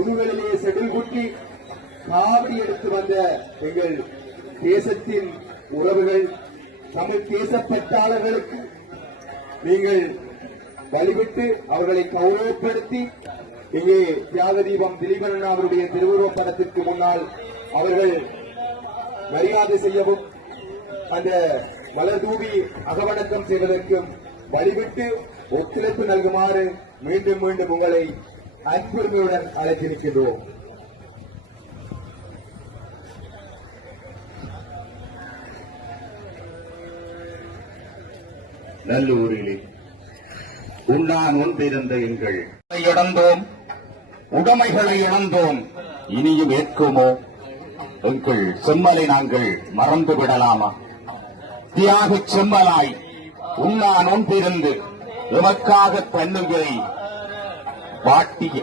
முதுகலிலே செடில் குட்டி காவடி எடுத்து வந்த எங்கள் தேசத்தின் உறவுகள், தமிழ் தேசப்பற்றாளர்களுக்கு நீங்கள் வழிவிட்டு அவர்களை கௌரவப்படுத்தி இங்கே தியாக தீபம் திலீபன் அவருடைய திருவுருவப் படத்திற்கு முன்னால் அவர்கள் மரியாதை செய்யவும் அந்த மலர் தூவி அகவணக்கம் செய்வதற்கும் வழிவிட்டு ஒத்துழைப்பு நல்குமாறு மீண்டும் மீண்டும் உங்களை அன்புரிமையுடன் அழைத்திருக்கின்றோம். நல்லூரிலே உண்ணான் ஒன்றிருந்த எங்கள் இழந்தோம், உடைமைகளை இழந்தோம், இனியும் ஏற்குமோ எங்கள் செம்மலை நாங்கள் மறந்து விடலாமா? தியாக செம்மலாய் உண்ணான் ஒன்றிருந்து எமக்காக தன்னுயிரை வாட்டிய